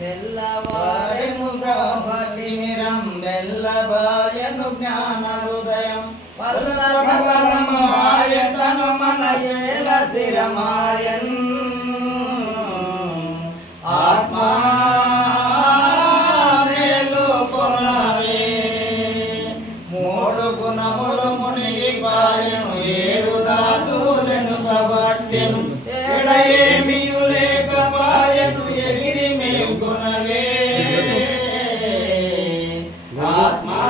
తెల్లవారెను బ్రహ్మతిమిరం వెల్లబాయను జ్ఞాన హృదయం పరమయతను మన ఏల స్థిరమాయన్ ఆత్మా మేలుకొనవే మూడు గుణములు మునిగిపాయను ఏడు ధాతువులను కబట్టెను ఎడయేమియు లేకపాయను ఎగిరి మేల్కొనవే ఆత్మా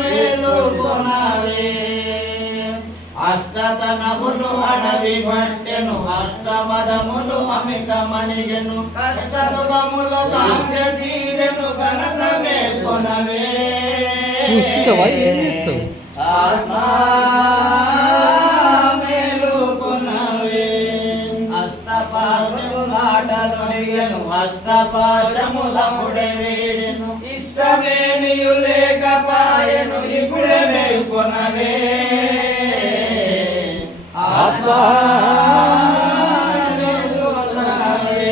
మేలుకొనవే అష్టతనములు అడవి పట్టెను అష్టమదములు అమిక మణిగెను కష్ట సుఖములు కాంక్ష తీరెను ఘనత మేల్కొనవే ఆత్మా మేలుకొనవే అష్టపాశము ఆటలు అష్టపాశముల పుడే వేడెను ఇష్టమేమియు లేకపాయను ఇప్పుడే మేల్కొనవే ఆత్మా మేలుకొనవే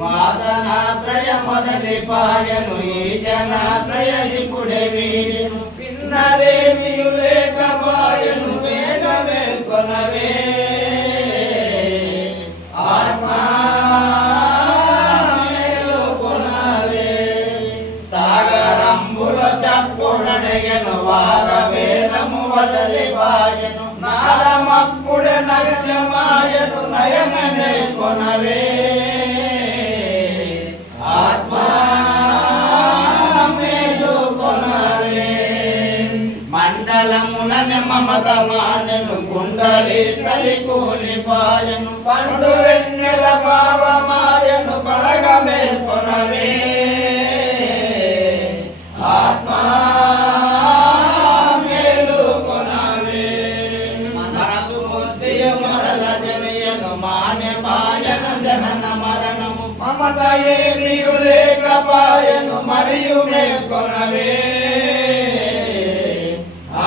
వాసనాత్రయ మొదలిపాయను ఈశనాత్రయ ఇప్పుడే వీడెను పిన్నదేమియు లేకపాయను వేగ మేల్కొనవే ఆత్మా మేలుకొనవే సాగరంబుల చప్పుడడగను వాగ వేదము వదలిపాయను నాదమప్పుడే నశ్యమాయను నయన మేల్కొనవే ఆత్మా మేలుకొనవే మండలములని మమత మానెను కుండలీశ్వరి కూలిపాయను పండు వెన్నెల పావమాయను పడగ మేల్కొనవే ఆత్మా మేలుకొనవే మనసు బుద్ధియు మరల జనయను మాన్యమాయను జనన మరణము మమత ఏమియు లేకపాయను మరియు మేల్కొనవే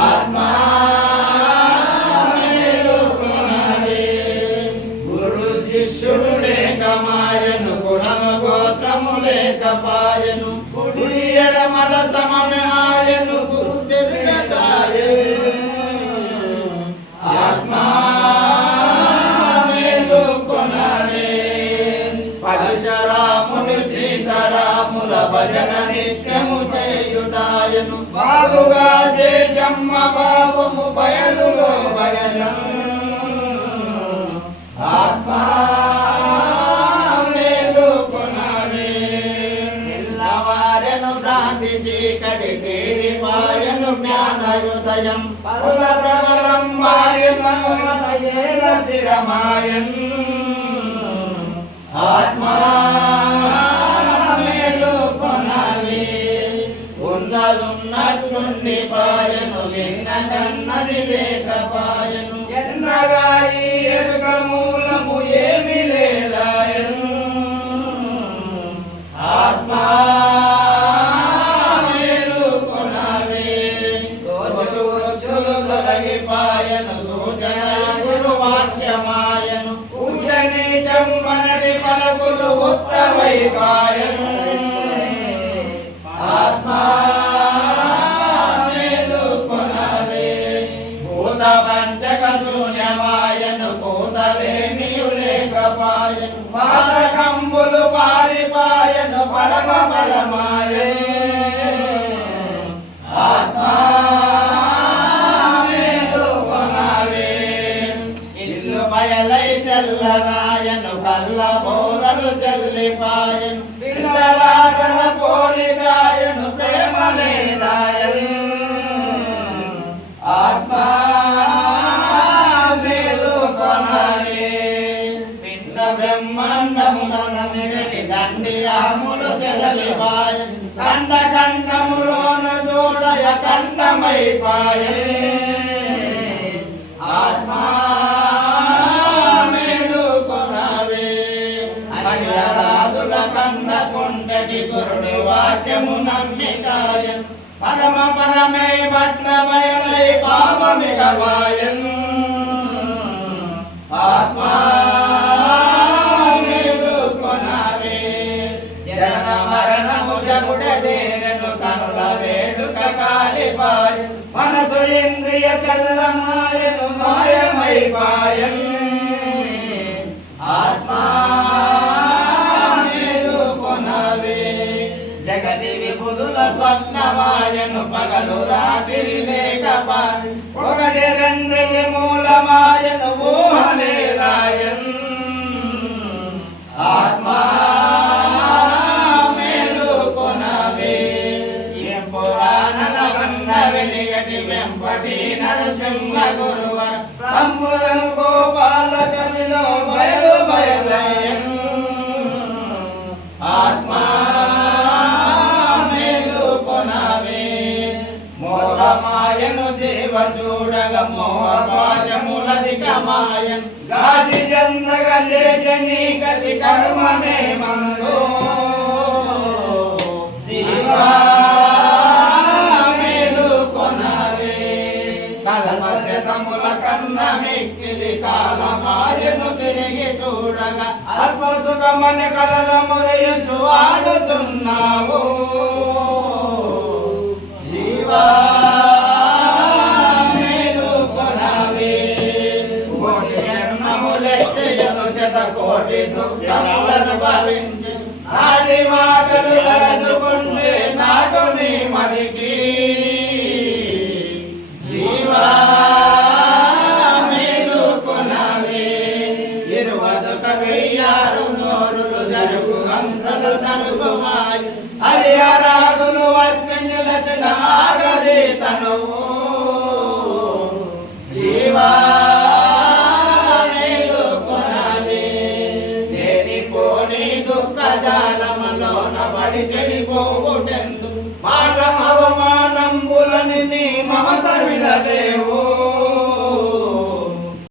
ఆత్మా మేలుకొనవే గురు శిష్యుడు లేకమాయను కులము గోత్రము లేకపాయను కుడి ఎడమల సమమే ఆయను గురు తిరుగతాయను ఆత్మా మేలుకొనవే పరశురాముని సీతారాముల భజన నిత్యము చేయుటాయను బాబుగా శేషమ్మ బాబము బయలులో భజనం ఆత్మా మేలుకొనవే తెల్లవారెను భ్రాంతి చీకటి తీరిపాయను జ్ఞానయుదయం పరుల ప్రబలం వాయను మన ఏల స్థిరమాయన్ ఆత్మా మేలుకొనవే ఉన్నదున్నట్టుండి పాయను విన్నదన్నది లేకపాయను ఎన్నగా ఈ ఎరుక మూలము ఏమి లేదాయను ఆత్మా మేలుకొనవే దోచులు తొలగిపాయను సూచన గురు వాక్యమాయను పూజ నీచం మనటి పలుకులు ఉత్తమైపాయను ఆత్మా మేలుకొనవే భూత పంచక శూన్యమాయను భూతలేమియు లేకపాయను పాతకంబులు పారిపాయను పరమ పదమాయను ఆత్మా మేలుకొనవే ఇల్లు బయలై తెల్లనాయను కల్ల బోధలు చెల్లిపాయను పిల్లలాటల పోలిగాయను ప్రేమ లేదాయను ఆత్మా మేలుకొనవే పిన్న బ్రహ్మాండములనగడి దండి ఆములు తెలవిపాయను కండ కండములోన జోడయ కండమైపాయను ఆత్మా మేలుకొనవే హరిహరాదుల కంద కొండటి గురుడు వాక్యము నమ్మికాయన్ పరమ పదమై పట్ల బయలై పాపమిగవాయన్ ఆత్మా మేలుకొనవే ఎల్లనాయను మాయమైపాయన్ ఆత్మా మేలుకొనవే జగతి విభుదుల స్వప్నమాయను పగలు రాత్రి లేకపా ఒకటి రెండిటి మూలమాయను ఊహలేదాయన్ ఆత్మా మేలుకొనవే ఏం పురాణల వన్న వెలిగటి వెంపటి నరసింహ గురువర తమ్ములను గోపాల కవిలో బయలయన్ ఆత్మా మేలుకొనవే మోసమాయను జీవ చూడగ మోహపాశములధికమాయన్ గాజి జందగ జని గతి కర్మమే మందో జీవా మేలుకొనవే కల్మశతముల కన్న మిక్కిలి కాలమాయను తిరిగి చూడగా అల్ప సుఖమని కలల మురయుచు ఆడుచున్నావు జీవా మేలుకొనవే కోటి జన్మములెత్తెయను శతకోటి దుఃఖములను భవించి నాటి మాటలు తలచుకుంటే నాటు నీ మదికి జీవా మేలుకొనవే ఇరువదుక వెయ్యారు నోరులు జరుగు హంసలు తరుగుమాయి హరిహరాదులు వచ్చి నిలచిన ఆగది తనువు జీవా మేలుకొనవే లేనిపోని దుఃఖ జాలములోన పడి చెడిపోవుటెందు మాట అవమానంబులని నీ మమత